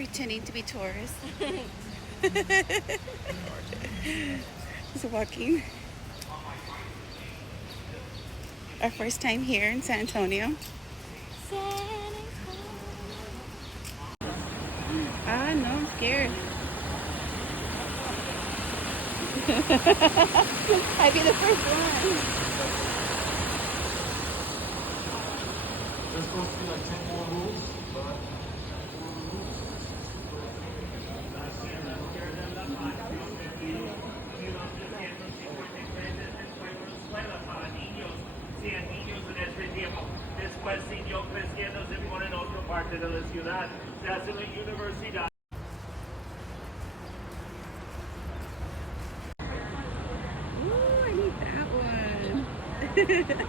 pretending to be tourists. Just walking. Our first time here in San Antonio. Ah, no, I'm scared. I'd be the first one. There's supposed to be like 10 more rules, but después siguió creciendo en otra parte de la ciudad. Se hace la universidad. Ooh, I need that one.